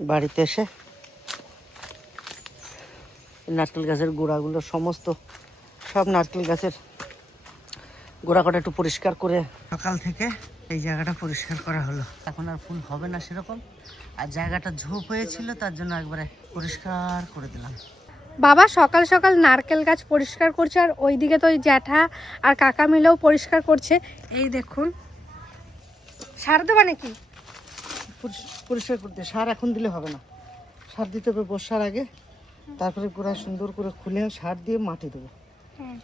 বাড়িতে এসে নারকেল গাছের গোড়াগুলো সব নারকেল গাছের গোড়া কটা একটু পরিষ্কার করে সকাল থেকে এই জায়গাটা পরিষ্কার করা হলো। এখন আর ফুল হবে না সেরকম, আর জায়গাটা ঝোপ হয়েছিল তার জন্য একবারে পরিষ্কার করে দিলাম। বাবা সকাল সকাল নারকেল গাছ পরিষ্কার করছে, আর ওইদিকে তো ওই জ্যাঠা আর কাকা মিলেও পরিষ্কার করছে। এই দেখুন, সার দেবা নাকি? পরিষ্কার করতে সার এখন দিলে হবে না, সার দিতে হবে বর্ষার আগে, তারপরে গোড়া সুন্দর করে খুলে সার দিয়ে মাটি দেবো।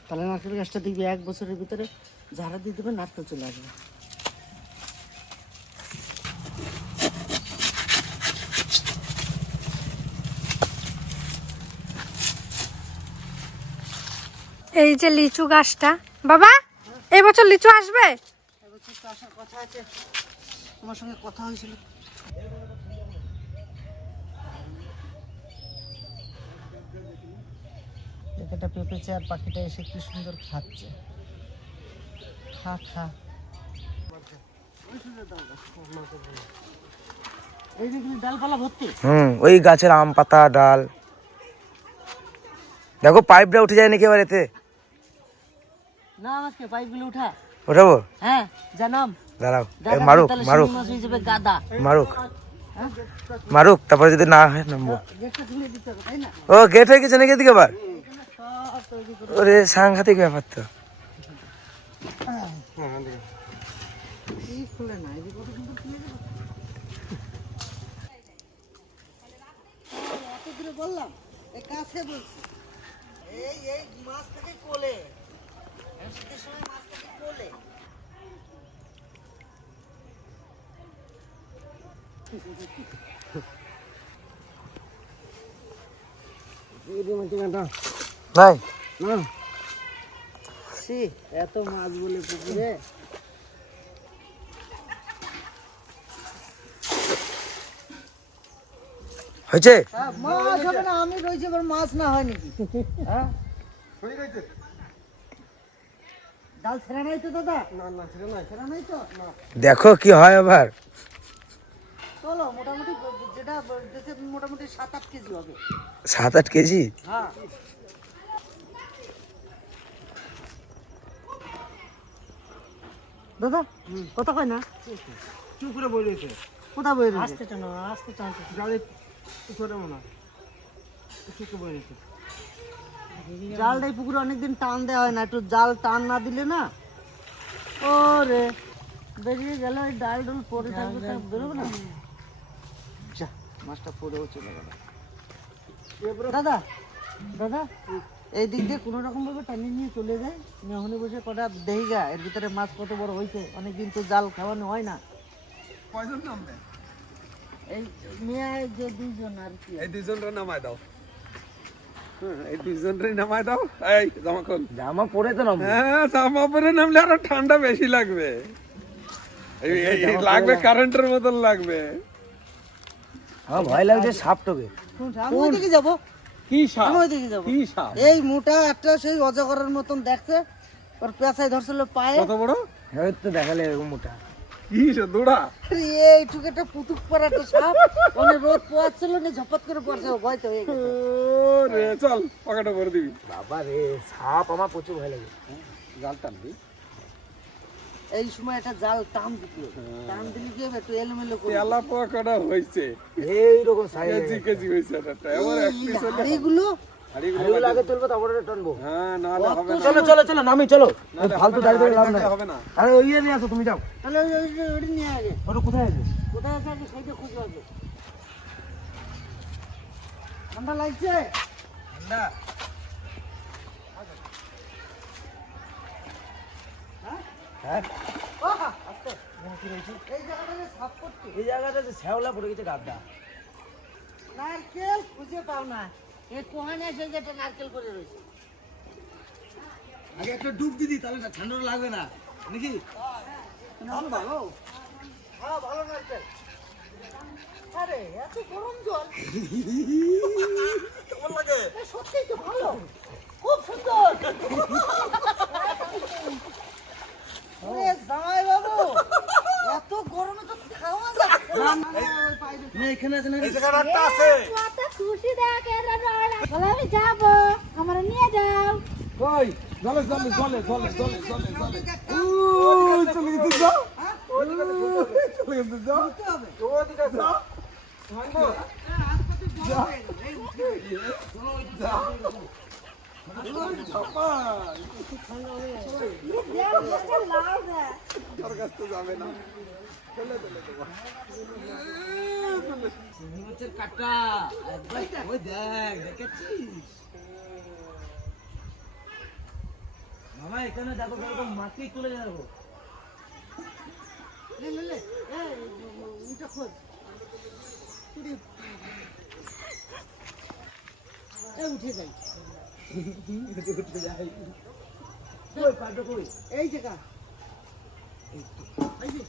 তাহলে নারকেল গাছটা দেখবি 1 বছরের ভিতরে ঝাড়া দিয়ে দেবে, নারকেল চলে আসবে। এই যে লিচু গাছটা, বাবা এই বছর লিচু আসবে? এবছর তো আসার কথা আছে, তোমার সঙ্গে কথা হয়েছিল। একটা পেঁপেছে আর পাখিটা এসে কি সুন্দর খাচ্ছে। খা এই দেখলি ডালপালা ভর্তি। ওই গাছের আম পাতা ডাল দেখো, পাইপটা উঠে যায় নাকি এবার এতে? না আজকে পাইপগুলো উঠা ওঠাবো? হ্যাঁ জানাম। দাঁড়াও, মারুক তারপরে যদি না হয় নামবো। ও গেট হয়ে গেছে নাকি এদিকে আবার? ওরে সাংঘাতিক ব্যাপার তো। বললাম এই কাছে বলছি, এই মাছ থেকে কোলে, শীতের সময় মাছ থেকে কোলে। নাই এত মাছ বলে পুকুরে। হয়েছে মাছ হবে না, আমি রয়েছি, মাছ না হয় নাকি? হ্যাঁ ডাল ছেড়া নাই তো দাদা? না ছেড়া নাই তো। দেখো কি হয় আবার। চলো মোটামুটি যেটা মোটামুটি 7-8 কেজি হবে। 7-8 কেজি? হ্যাঁ দাদা কথা কয় না, চুপ করে বই রয়েছে। কোথায় বই রয়েছে? আসতে চান গাড়ি ছোটো মনে হয়, চুপকে বই রয়েছে। জালটাই পুকুরে অনেকদিন টান দেওয়া হয় না, একটু জাল টান না দিলে না ও রে বেরিয়ে গেল। ওই ডাল ডুল পরে থাকবে, বেরোবে না। যা মাছটা পড়েও চলে গেল। দাদা দাদা এই দিক দিয়ে কোনো রকম ভাবে টানিয়ে নিয়ে চলে যায়, ওখানে বসে কটা দেহিগা এর ভিতরে মাছ কত বড় হয়েছে। অনেকদিন তো জাল খাওয়ানো হয় না। কয়জন নাম দেয়? এই মেয়ে যে 2জন আর কি। এই 2জনরে নামায় দাও, এই 2জনরে নামায় দাও। এই জামা খোল। জামা পরে তো নামবো। হ্যাঁ জামা পরে নামলে আরো ঠান্ডা বেশি লাগবে, লাগবে কারেন্টের মতন লাগবে। আমার ভয় লাগছে সাপ টোকে। আমি ওইদিকে যাবো, কি সাপ? আমি ওইদিকে যাবো। কি সাপ? এই মোটা একটা সেই অজগরের মতন দেখছে, ওর পেঁচায় ধরছিল পায়ে। কত বড়? হয়তো দেখালে এরকম মোটা। কি দৌড়া? এইটুকু একটা পুতুক পরা একটা সাপ, ওনে রোদ পোয়াচ্ছিল না, ঝপত করে পড়ছে, ভয় তো হয়ে গেছে। রে চল পকেটে ভরে দিবি। বাবা রে, সাপ আমার প্রচুর ভয় লাগে। জাল টানবি এই সময় একটা জাল টান দিতে হবে। টান দিলে কি হবে, একটু এলোমেলো করে তেলা পকড়া হইছে, এইরকম সাইজ কেজি কেজি হইছে এটা। এবার এক পিস হলে হাড়িগুলো হাড়িগুলো লাগে তুলবো তারপরে টানবো। হ্যাঁ নালে হবে না। চলো চলো চলো নামি, চলো নালে ফালতু দাঁড়িয়ে লাভ নাই। হবে না। আরে ওই নিয়ে আসো, তুমি যাও। তাহলে ওইটা নিয়ে আগে ওটা কোথায় আছে? কোথায় আছে আগে সেইটা খুঁজে আগে। ঠান্ডা লাগছে? ঠান্ডা হ্যাঁ। আস্তে এই জায়গাটাতে সাপ করতে এই জায়গাটা যে শ্যাওলা পড়ে গেছে গাদা। নারকেল খুঁজে পাও না, এই কোহানে সেই যেটা নারকেল করে রয়েছে। আগে একটা ডুব দিদি, তাহলে ঠান্ডা লাগবে না নাকি? ভালো হ্যাঁ ভালো নারকেল। আরে এত গরম জল কেমন লাগে? সত্যিই তো ভালো, খুব সুন্দর। জামাই বাবু এত গরমে তো খাওয়া যাচ্ছে না। না এখানে আছে না এই জায়গাটা একটা আছে কত খুশি দেখে বলে আমি যাবো আমার নিয়ে যাও কই চলে চলে চলে চলে চলে চলে চলে চলে গেছে যাও চলে গেছে যাও ওদিকে যাও ভাঙবো যাও তোর কাছ তো যাবে না চলে চলে নিমচের কাটা ওই দেখ দেখেছিস মামা এখানে দেখো এরকম মাটি তুলে যাবো লে লে লে এটা খোঁজ উঠে যাই উঠে যাই কই কাটো কই এই জায়গা এই যে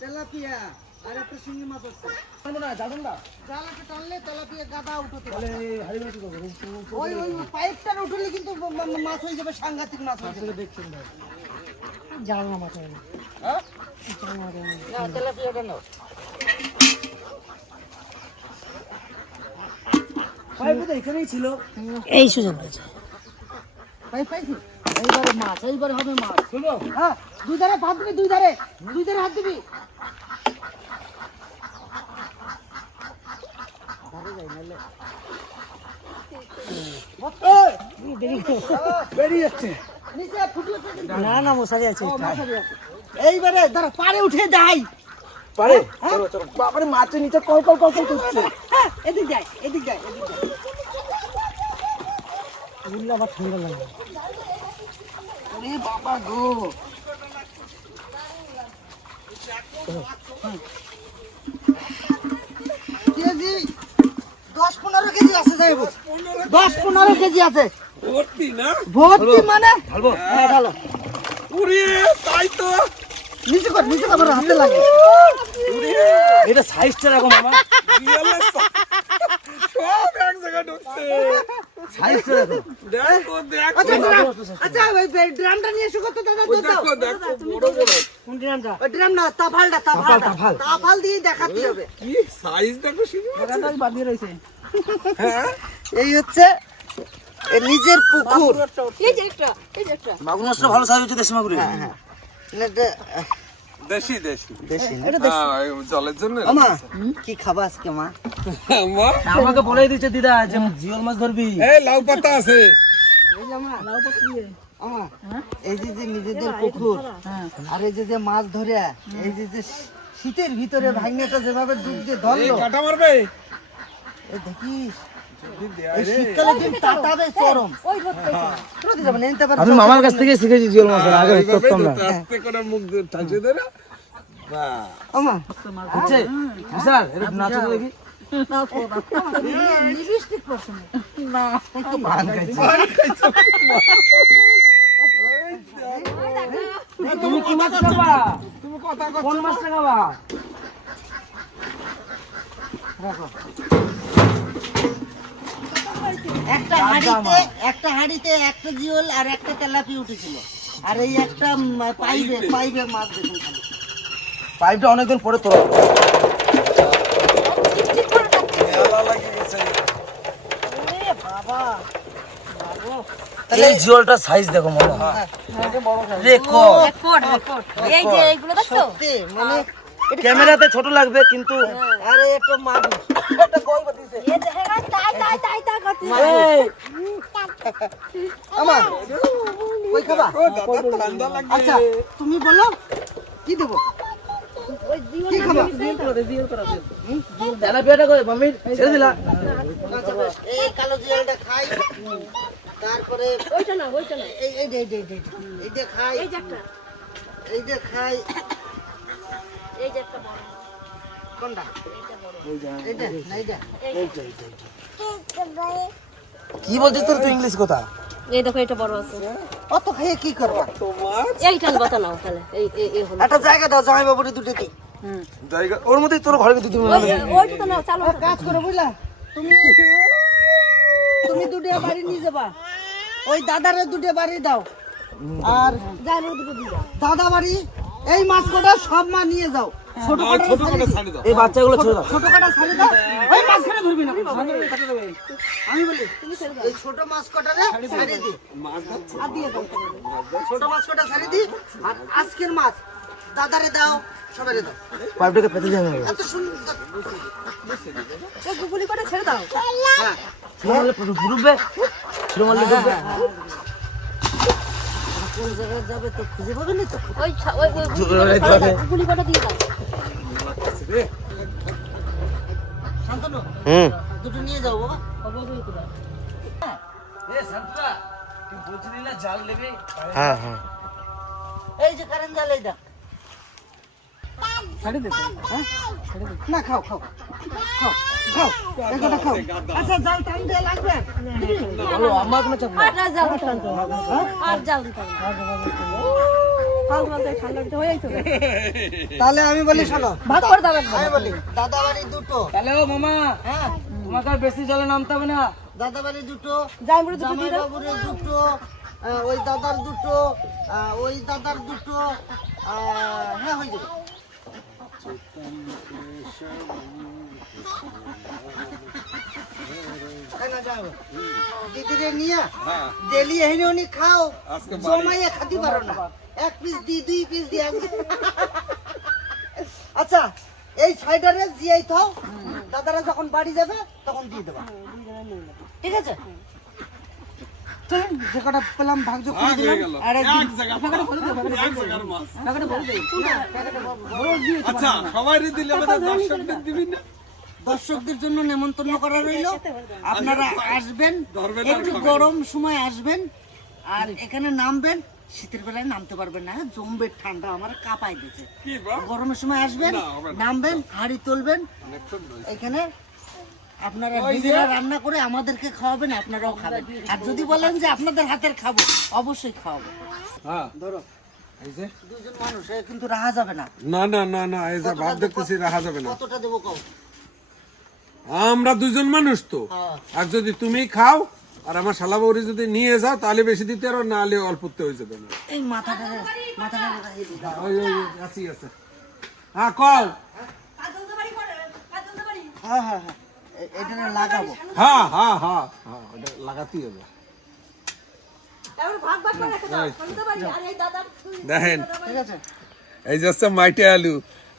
তেলাপিয়া আর একটা শিঙি মাছ আছে জানেন না জালাকে টানলে তেলাপিয়া গাদা উঠতে পারে ওই ওই পাইপটার উঠলে কিন্তু মাছ হয়ে যাবে সাংঘাতিক মাছ হয়ে যাবে দেখছেন ভাই জালনা মাছ হয় না হ্যাঁ না তেলাপিয়াটা নাও পাইপ তো এখানেই ছিল এই সুযোগ হয়েছে পাইপ পাইছি এইবারে মাছ এইবারে হবে মাছ শুনো হ্যাঁ দুই ধারে হাত দিবি দুই ধারে হাত দিবি বেরিয়ে যাচ্ছে না না মশারি আছে এইবারে দাঁড়া পাড়ে উঠে যাই পারে চলো চলো বাবারে মাছের নিচে কল কল কল কল করছে এদিক যাই এদিক যাই আবার ঠান্ডা লাগবে ওরে বাবা গো কেজি 10-15 কেজি আছে যাইব 10-15 কেজি আছে ভর্তি না ভর্তি মানে ঢালবো হ্যাঁ ঢালো উড়ে তাই তো নিচে কর আমার হাতে লাগে এটা সাইজটা দেখো মামা রিয়েলে সব এক জায়গায় ঢুকছে সাইজটা দেখো দেখো দেখো আচ্ছা ওই ড্রামটা নিয়ে এসো কত দাদা ওই দেখো দেখো বড় বড় কোন ড্রামটা ওই ড্রাম না তাফাল দিয়ে দেখাতে হবে কি সাইজ দেখো শুধু বাঁধিয়ে রয়েছে হ্যাঁ এই হচ্ছে এর নিজের পুকুর এই যে একটা মাগুর মাছটা ভালো সাইজ হচ্ছে দেশি মাগুর হ্যাঁ এটা দেশি দেশি দেশি হ্যাঁ জলের জন্য আমা কি খাবা আজকে মা মা আমাকে বলেই দিচ্ছে দিদা যে জিওল মাছ ধরবি এই লাউ পাতা আছে এই যে আমা লাউ পাতা দিয়ে আমা এই যে নিজেদের পুকুর আর এই যে মাছ ধরে এই যে শীতের ভিতরে ভাঙনাটা যেভাবে ডুব দিয়ে এই ধরলো কাটা মারবে এই দেখিস এই শীতকালে দিন তাতাবে চরম রোদে যাবে না নিতে পারবে আমি মামার কাছ থেকে শিখেছি জিওল মাছ আগে করতাম না আস্তে করে মুখ দিয়ে টাচে ধরে বাহ আমা বুঝছে বিশাল এটা নাচো তো দেখি লিপস্টিক পছন্দ না পান খাইছি তুমি কি মাছ খাবা তুমি কথা কোন মাছটা খাবা একটা হাঁড়িতে একটা জিওল আর একটা তেলাপি উঠেছিল আর এই একটা পাইপে মাছ দেখুন খালি পাইপটা অনেকদিন পরে তোলা মেলা লাগি গেছে এই জিওলটা সাইজ দেখো মামা রেকর্ড এই যে এইগুলো দেখছো সত্যি মানে ক্যামেরাতে ছোট লাগবে কিন্তু আরে একটা মানুষ এটা কই বাতিছে এই যে হ্যাঁ তাই করতে এই আমা কই খাবা ও দাদা ঠান্ডা লাগে আচ্ছা তুমি বলো কি দেবো কি খাবা তেলাপিয়াটা কই মাম্মি ছেড়ে দিলা আচ্ছা বেশ, এই কালো জিয়ালটা খাই তারপরে ওইটা না এইটা খাই এই যে একটা এইটা খাই এই যে একটা বড় কোনটা এইটা না এইটা কি বলছিস তোর তুই ইংলিশ কথা এই দেখো এটা বড় আছে অত খাইয়ে কি করবা তোমার এইটা বাতা নাও তাহলে এই হলো একটা জায়গা দাও জামাই বাবুরে দুটো কি জায়গা ওর মধ্যেই তোর ঘরে দিতে ওইটা তো নাও চালো কাজ করো বুঝলা তুমি দুটো বাড়ি নিয়ে যাবা ওই দাদারে দুটো বাড়ি দাও, আর দাদা বাড়ি এই মাছ কটা সব মা নিয়ে যাও। ছোট কটা ছাড়ি দাও, এই বাচ্চাগুলো ছেড়ে দাও। ছোট কটা ছাড়ি দাও। ওই মাছ কটা ধরবি না, আমি বলি এই ছোট মাছ কটারে ছাড়ি দি, আর দিয়ে দাও। ছোট মাছ কটা ছাড়ি দি, আর আজকের মাছ দাদারে দাও, সবাইরে দাও। পাইপটাকে পেতে যাবে এত সুন্দর গুলি করে ছেড়ে দাও। হ্যাঁ ডুববে, ছিল মারলে ডুববে। কোন জায়গায় যাবে তো খুঁজে পাবে না তো। ওই গুলি করে দিয়ে দাও। শান্তনু দুটো নিয়ে যাও বাবা। হ্যাঁ হ্যাঁ এই যে কারেন্ট জাল, এই দেখ। ছাড়ি দে, হ্যাঁ না, খাও খাও খাও খাও, এই কটা খাও। আচ্ছা জাল টান দিয়ে লাগবে। বলো, আমার কোনো চাপ নেই। আর জাল দিতে হবে না। আর জাল দিতে হবে না। ঠান্ডা হয়েই তো গেছে। তাহলে আমি বলি শোনো, ভাগ করে দাও একবার। আমি বলি দাদা বাড়ি দুটো, তাহলে ও মামা, হ্যাঁ তোমাকে আর বেশি জলে নামতে হবে না। দাদা বাড়ি দুটো, জামাইবাবুর দুটো জামাই দিয়ে দাও। বাবুরের দুটো, ওই দাদার দুটো, ওই দাদার দুটো, হ্যাঁ হয়ে যাবে। দিদিরে নিয়ে ডেলি এনে উনি খাও, জমাইয়ে খাতে পারো না। এক পিস দি, দুই পিস দি। আচ্ছা এই সাইডারে জিয়াই থাও, দাদারা যখন বাড়ি যাবে তখন দিয়ে দেবা, ঠিক আছে? চলুন, যে কটা পেলাম ভাগযোগ করে দিলাম। আর আচ্ছা সবাই দিলে দর্শকদের দিবি না? দর্শকদের জন্য নেমন্তন্ন করা রইল, আপনারা আসবেন, একটু গরম সময় আসবেন, আর এখানে নামবেন। শীতের বেলায় নামতে পারবেন না, জমবে ঠান্ডা, আমার কাঁপাই দিচ্ছে। গরমের সময় আসবেন, নামবেন, হাঁড়ি তুলবেন, এখানে আপনারা নিজেরা রান্না করে আমাদেরকে খাওয়াবেন, আপনারাও খাবেন। আর যদি বলেন যে আপনাদের হাতের খাবো, অবশ্যই খাওয়াবো। হ্যাঁ ধরো এই যে দুজন মানুষ, কিন্তু রাহা যাবে না। না না না না, এই যে ভাব দেখতেছি রাখা যাবে না। কতটা দেবো কও? আমরা দুজন মানুষ তো, হ্যাঁ। আর যদি তুমি খাও আর আমার শালা বউরি যদি নিয়ে যাও তাহলে বেশি দিতে আরো, না হলে অল্পতে হয়ে যাবে না। এই মাথাটা রাখিয়ে দিই। ওই ওই আছি আছে। হ্যাঁ কল। হ্যাঁ হ্যাঁ হ্যাঁ, এটা লাগাবো। হ্যাঁ হ্যাঁ হ্যাঁ হ্যাঁ, ওটা লাগাতেই হবে। দেখেন ঠিক আছে, এই যাচ্ছে মাইটে আলু,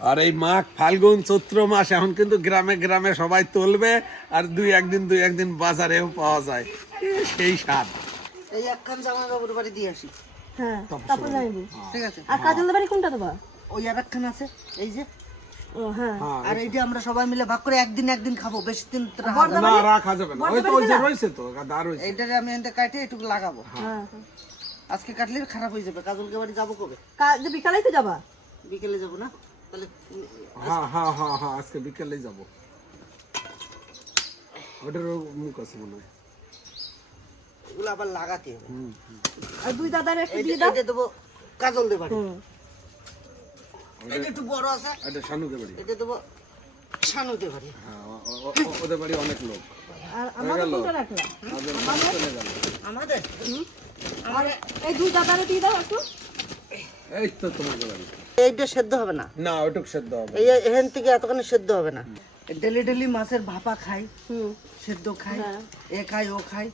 আর এই মাঘ ফাল্গুন চৈত্র মাস এখন কিন্তু গ্রামে গ্রামে সবাই তুলবে, আর দুই একদিন বাজারেও পাওয়া যায়, সেই স্বাদ। এই একখান জামাই বাবুর বাড়ি দিয়ে আসি। হ্যাঁ, তারপর যাইবো। ঠিক আছে, আর কাজল বাড়ি কোনটা দেবা? ওই আর একখান আছে, এই যে। ও হ্যাঁ, আর এইটা আমরা সবাই মিলে ভাগ করে একদিন খাবো, বেশি দিন রাখা যাবে না। না রাখা যাবে না, ওই তো ওই যে রয়েছে তো গাদা রয়েছে। এইটারে আমি এনতে কাটে একটু লাগাবো। হ্যাঁ। আজকে কাটলে খারাপ হয়ে যাবে। কাজলকে বাড়ি যাবো কবে? কাজ বিকালেই তো যাবা। বিকেলে যাবো না? তাহলে হ্যাঁ হ্যাঁ হ্যাঁ হ্যাঁ, আজকে বিকেলেই যাবো। ওটারও মুখ আছে মনে হয়। এগুলো আবার লাগাতে হবে। আর দুই দাদার একটু দিয়ে এইটা দাও। এইটা দেবো কাজল দে বাড়ি। হুম। এটা একটু বড় আছে, এটা শানুকে বাড়ি। এটা দেবো শানুতে বাড়ি। হ্যাঁ, ওদের বাড়ি অনেক লোক। আর আমাদের কোনটা রাখলা? আমাদের আর এই দুই দাদারে দিয়ে দাও একটু। এই তো তোমাদের বাড়ি। এইটা সেদ্ধ হবে না, না ওটুক সেদ্ধ হবে। এই এখান থেকে এতখানি সেদ্ধ হবে না। ডেলি মাছের ভাপা খাই, সেদ্ধ খাই, এ খাই ও খাই।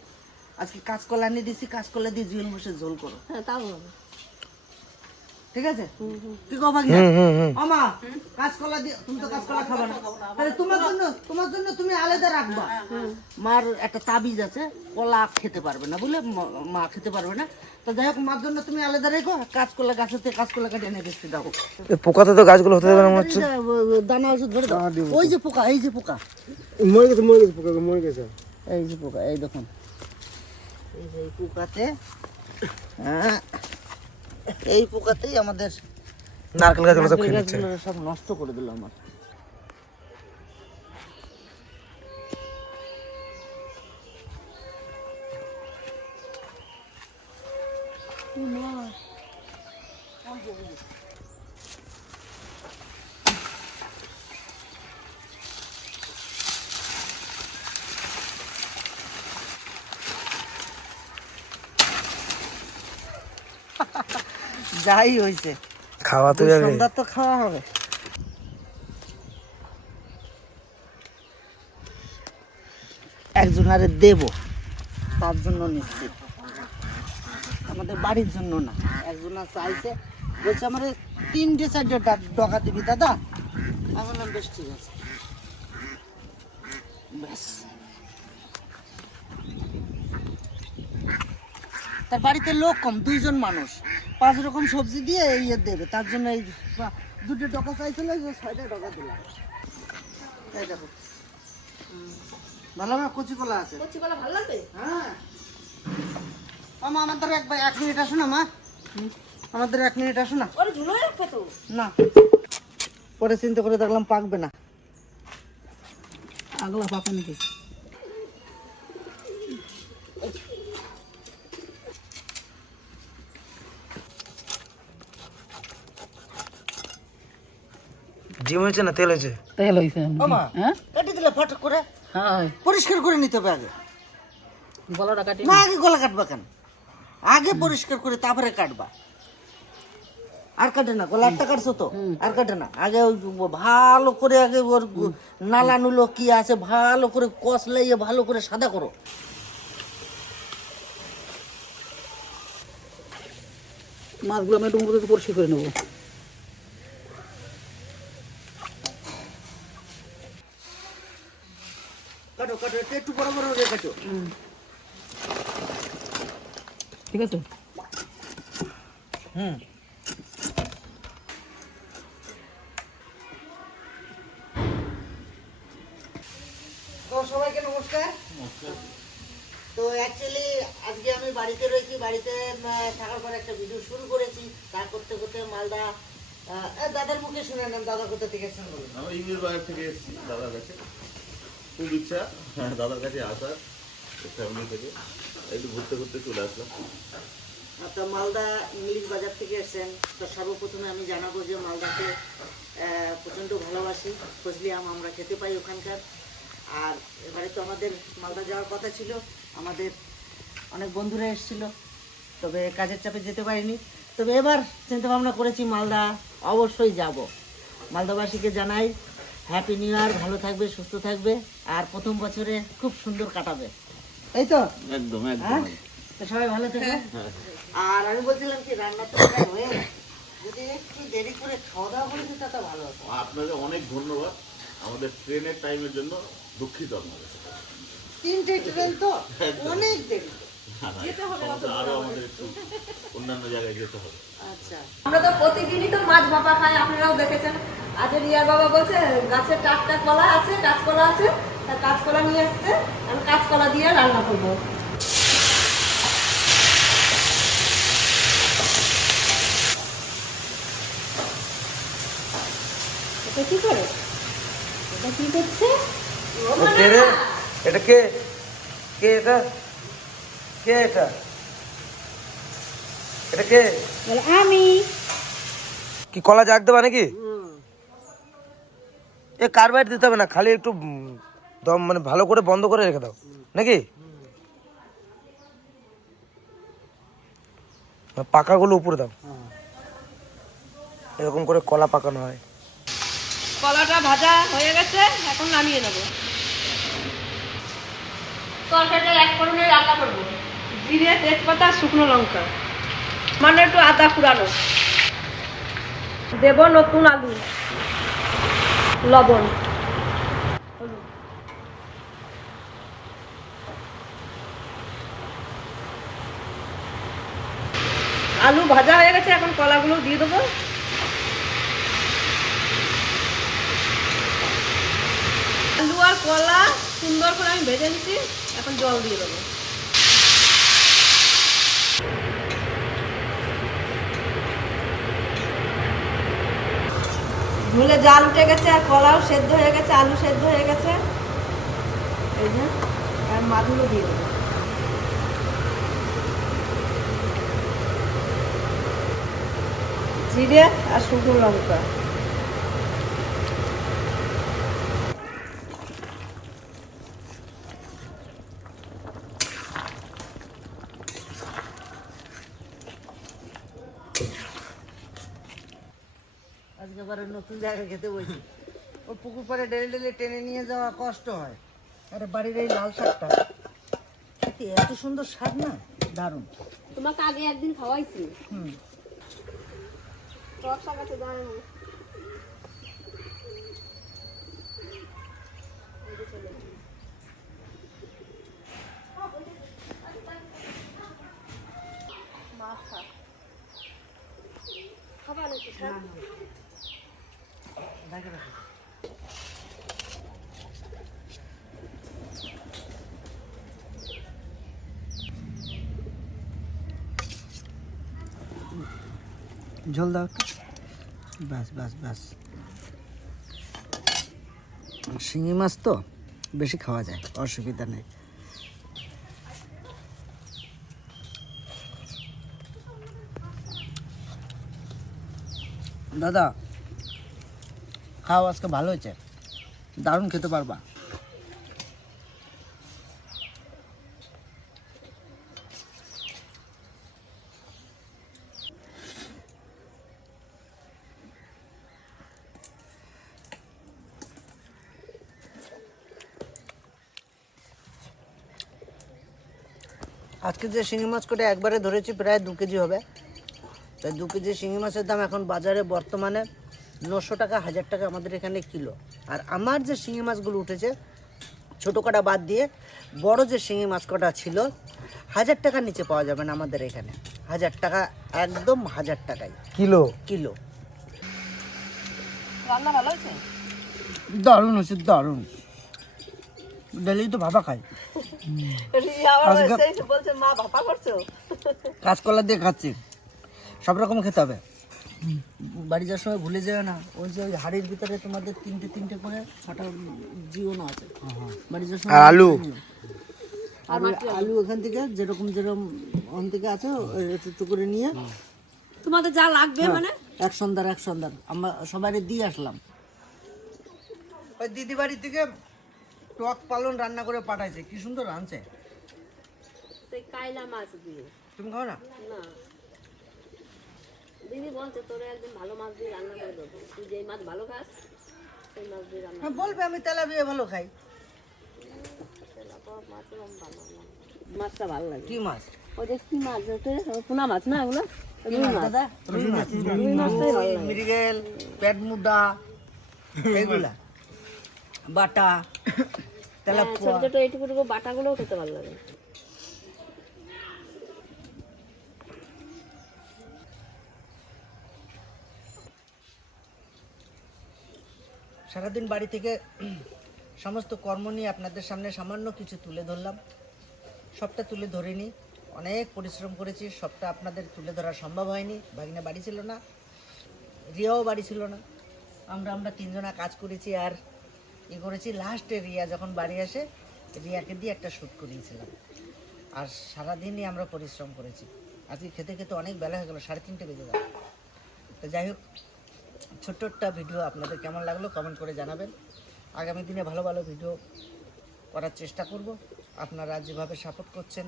আজকে কাঁচকলা এনে দিছি, কাঁচকলা দিয়ে জুয়েল মাছের ঝোল করো, হ্যাঁ, তাও হবে। ঠিক আছে? কি কবা কি আমা কাঁচকলা দিয়ে, তুমি তো কাঁচকলা খাবে না, তাহলে তোমার জন্য তুমি আলাদা রাখবা। মার একটা তাবিজ আছে, কলা খেতে পারবে না বলে মা খেতে পারবে না, তো যাই হোক মার জন্য তুমি আলাদা রেখো। কাঁচকলা গাছেতে কাঁচকলা কাটে এনে বেশি দাও। এই পোকাতে তো গাছগুলো হতে দেবে না মনে হচ্ছে। দানা ওষুধ ধরে দাও। ওই যে পোকা, এই যে পোকা, মরে গেছে পোকা মরে গেছে। এই যে পোকা, এই দেখুন, এই যে এই পোকাতে, হ্যাঁ এই পোকাতেই আমাদের নারকেল গাছগুলো সব খেয়ে নিচ্ছে। গাছগুলো সব নষ্ট করে দিল আমার। যাই হয়েছে, খাওয়া তো যাবে। সন্ধ্যার তো খাওয়া হবে। একজনারে দেব, তার জন্য নিচ্ছি, আমাদের বাড়ির জন্য না। একজনা চাইছে, বলছে আমার 3-4 টাকা দিবি দাদা। আমি বললাম বেশ ঠিক আছে। ব্যাস, তার বাড়িতে লোক কম, 2 জন মানুষ, 5 রকম সবজি দিয়ে ইয়ে দেবে, তার জন্য এই 2 টাকা চাইছিল, 6 টাকা দিলাম। এই দেখো ভালো না, কচি কলা আছে। কচি কলা ভালো লাগবে? হ্যাঁ মা, আমাদের 1 মিনিট আসো না মা, আমাদের 1 মিনিট আসো না। ওরে ঝুলো রাখবে তো না, পরে চিন্তা করে দেখলাম পাকবে না। আগলা পাকে নাকি? ডিম হয়েছে না তেল হয়েছে? তেল হইছে। মামা কেটে দিলে ফটক করে, হ্যাঁ পরিষ্কার করে নিতে হবে আগে। গলাটা কাটি। না আগে গলা কাটবা কেন? আগে পরিষ্কার করে তারপরে কাটবা। আর কাটে না, গলাটা কাটছো তো, আর কাটে না। আগে ওই ভালো করে আগে ওর নালা নুলো কি আছে ভালো করে কষলাইয়ে ভালো করে সাদা করো। মাছগুলো আমি একটু পরিষ্কার করে নেবো। কাটো কাটো, একটু বড় বড় করে কাটো। ঠিক আছে। হুম, তো সবাইকে নমস্কার। তো অ্যাকচুয়ালি আজকে আমি বাড়িতে রয়েছি, বাড়িতে থাকার পর একটা ভিডিও শুরু করেছি। তা করতে করতে মালদা দাদার মুখে শুনে নেন, দাদা কোথা থেকে এসেছেন বলুন। আমি ইংরেজ বাজার থেকে এসেছি দাদার কাছে, খুব ইচ্ছা দাদার কাছে আসার, ফ্যামিলি থেকে একটু ঘুরতে ঘুরতে চলে আসলাম। তো মালদা ইংলিশ বাজার থেকে এসেছেন। তো সর্বপ্রথমে আমি জানাবো যে মালদাকে প্রচণ্ড ভালোবাসি, ফজলি আম আমরা খেতে পাই ওখানকার। আর এবারে তো আমাদের মালদা যাওয়ার কথা ছিল, আমাদের অনেক বন্ধুরা এসেছিল, তবে কাজের চাপে যেতে পারিনি। তবে এবার চিন্তা ভাবনা করেছি মালদা অবশ্যই যাব। মালদাবাসীকে জানাই হ্যাপি নিউ ইয়ার, ভালো থাকবে, সুস্থ থাকবে, আর প্রথম বছরে খুব সুন্দর কাটাবে, এই তো? একদম হ্যাঁ, তো সবাই ভালো থাকবে। আর আমি বলছিলাম কি, রান্না তো প্রায় হয়ে গেছে, যদি একটু দেরি করে খাওয়া দাওয়া করে দিতে তো ভালো হতো। আপনাকে অনেক ধন্যবাদ, আমাদের ট্রেনের টাইমের জন্য দুঃখিত আপনাদের। 3টে ট্রেন তো অনেক দেরি। আরো আমাদের একটু অন্যান্য জায়গায় যেতে হবে। আচ্ছা, আমরা তো প্রতিদিনই তো মাছ ভাপা খাই, আপনারাও দেখেছেন। আজ রিয়ার বাবা বলছে গাছে টাটকা কলা আছে, কাঁচকলা আছে, তা কাঁচকলা নিয়ে আসতে, আমি কাঁচকলা দিয়ে রান্না করবো। এটা কি করে, এটা কি করছে? কে রে? এটা কে? কে এটা? কে এটা? এটা কে? বলে আমি। কি কলা জাগ দেবা নাকি? এ কার্বাইড দিতে হবে না, খালি একটু দম মানে ভালো করে বন্ধ করে রেখে দাও নাকি? পাকাগুলো উপরে দাও, এরকম করে কলা পাকানো হয়। কলাটা ভাজা হয়ে গেছে, এখন নামিয়ে নেবো। তরকারিটা 1 ফোড়নে রান্না করবো, জিরে, তেজপাতা, শুকনো লঙ্কা, মানে একটু আদা কুড়ানো, দেব নতুন আলু, লবণ, হলুদ। আলু ভাজা হয়ে গেছে, এখন কলাগুলো দিয়ে দেবো। আলু আর কলা সুন্দর করে আমি ভেজে নিচ্ছি, এখন জল দিয়ে দেবো। ঝোলে জাল উঠে গেছে, আর কলাও সেদ্ধ হয়ে গেছে, আলু সেদ্ধ হয়ে গেছে। এই যে আর মাছগুলো দিয়ে দেবো। জিরে আর শুকনো লঙ্কা, একেবারে নতুন জায়গায় খেতে বসি। ওই পুকুর পাড়ে ডেলি ডেলি টেনে নিয়ে যাওয়া কষ্ট হয়। আরে বাড়ির এই লাল শাকটা খেতে এত সুন্দর স্বাদ না, দারুণ। তোমাকে আগে একদিন খাওয়াইছি। হুম, টক শাক আছে দাঁড়ানো। দেখে রাখো। ঝোল দাও একটু। ব্যাস ব্যাস ব্যাস। শিঙি মাছ তো বেশি খাওয়া যায়, অসুবিধা নেই। দাদা খাও, আজকে ভালো হয়েছে, দারুণ খেতে পারবা। আজকে যে শিঙি মাছ করে একবারে ধরেছি প্রায় 2 কেজি হবে। তাই 2 কেজি শিঙি মাছের দাম এখন বাজারে বর্তমানে 900 টাকা, 1000 টাকা আমাদের এখানে কিলো। আর আমার যে শিঙি মাছগুলো উঠেছে ছোটো কটা বাদ দিয়ে, বড় যে শিঙি মাছ কটা ছিল 1000 টাকার নিচে পাওয়া যাবে না আমাদের এখানে। 1000 টাকা, একদম 1000 টাকায় কিলো। কিলো। রান্না ভালো হয়েছে? দারুণ হচ্ছে, দারুণ। ডেলি তো ভাপা খাই, বলছে মা ভাপা করছো। কাঁচকলা দিয়ে খাচ্ছি, সব রকম খেতে হবে। বাড়ি যাওয়ার সময় ভুলে যাবে না, ওই যে ওই হাড়ির ভিতরে তোমাদের 3টে করে 6টা জীবন আছে। বাড়ি যাওয়ার সময় আলু, আর আলু এখান থেকে যেরকম ওখান থেকে আছে একটু করে নিয়ে তোমাদের যা লাগবে মানে এক সন্ধ্যার আমরা সবাই দিয়ে আসলাম। ওই দিদি বাড়ি থেকে টক পালন রান্না করে পাঠাইছে, কি সুন্দর রাঁধছে। কাইলা মাছ দিয়ে। তুমি খাও না? না, দিদি বলছে তোরে একদিন ভালো মাছ দিয়ে রান্না করে দেবো, তুই যেই মাছ ভালো খাস সেই মাছ দিয়ে রান্না। হ্যাঁ, বলবে আমি তেলাপিয়া ভালো খাই। মাছটা ভালো লাগে। কি মাছ? ওই যে কি মাছ, ওটা পোনা মাছ না এগুলো? রুই মাছ দাদা, রুই মাছ, মৃগেল, পেটমুডা, এগুলা বাটা, তেলাপিয়া। ছোট ছোট এইটুকু বাটাগুলোও খেতে ভালো লাগে। সারাদিন বাড়ি থেকে সমস্ত কর্ম নিয়ে আপনাদের সামনে সামান্য কিছু তুলে ধরলাম। সবটা তুলে ধরিনি, অনেক পরিশ্রম করেছি, সবটা আপনাদের তুলে ধরা সম্ভব হয়নি। ভাগিনা বাড়ি ছিল না, রিয়াও বাড়ি ছিল না, আমরা 3 জনা কাজ করেছি আর করেছি। লাস্টে রিয়া যখন বাড়ি আসে, রিয়াকে দিয়ে একটা শ্যুট করিয়েছিলাম। আর সারাদিনই আমরা পরিশ্রম করেছি। আজকে খেতে খেতে অনেক বেলা হয়ে গেল, 3:30 বেজে গেল। তো যাই হোক, ছোট্ট একটা ভিডিও আপনাদের কেমন লাগলো কমেন্ট করে জানাবেন। আগামী দিনে ভালো ভালো ভিডিও করার চেষ্টা করব। আপনারা যেভাবে সাপোর্ট করছেন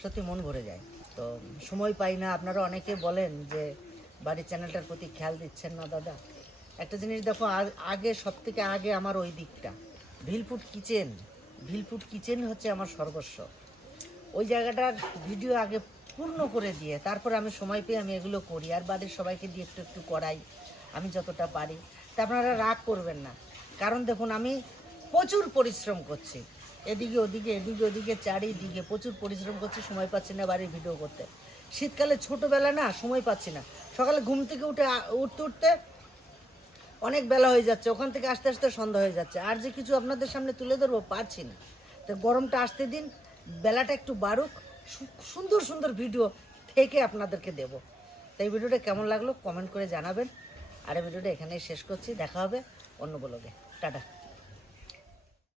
সত্যি মন ভরে যায়। তো সময় পাই না, আপনারা অনেকে বলেন যে বাড়ির চ্যানেলটার প্রতি খেয়াল দিচ্ছেন না। দাদা একটা জিনিস দেখো, আগে সব থেকে আগে আমার ওই দিকটা ভিলফুড কিচেন হচ্ছে আমার সর্বস্ব। ওই জায়গাটার ভিডিও আগে পূর্ণ করে দিয়ে তারপরে আমি সময় পেয়ে আমি এগুলো করি, আর বাড়ির সবাইকে দিয়ে একটু একটু করাই আমি যতটা পারি। তা আপনারা রাগ করবেন না, কারণ দেখুন আমি প্রচুর পরিশ্রম করছি, এদিকে ওদিকে চারিদিকে প্রচুর পরিশ্রম করছি, সময় পাচ্ছি না বাড়ির ভিডিও করতে। শীতকালে ছোটোবেলা না, সময় পাচ্ছি না। সকালে ঘুম থেকে উঠতে অনেক বেলা হয়ে যাচ্ছে, ওখান থেকে আস্তে আস্তে সন্ধ্যা হয়ে যাচ্ছে, আর যে কিছু আপনাদের সামনে তুলে ধরবো পারছি না। তো গরমটা আসতে দিন, বেলাটা একটু বাড়ুক, সুন্দর সুন্দর ভিডিও থেকে আপনাদেরকে দেব। তাই ভিডিওটা কেমন লাগলো কমেন্ট করে জানাবেন। আর এই ভিডিওটা এখানেই শেষ করছি, দেখা হবে অন্য ব্লগে। টাটা।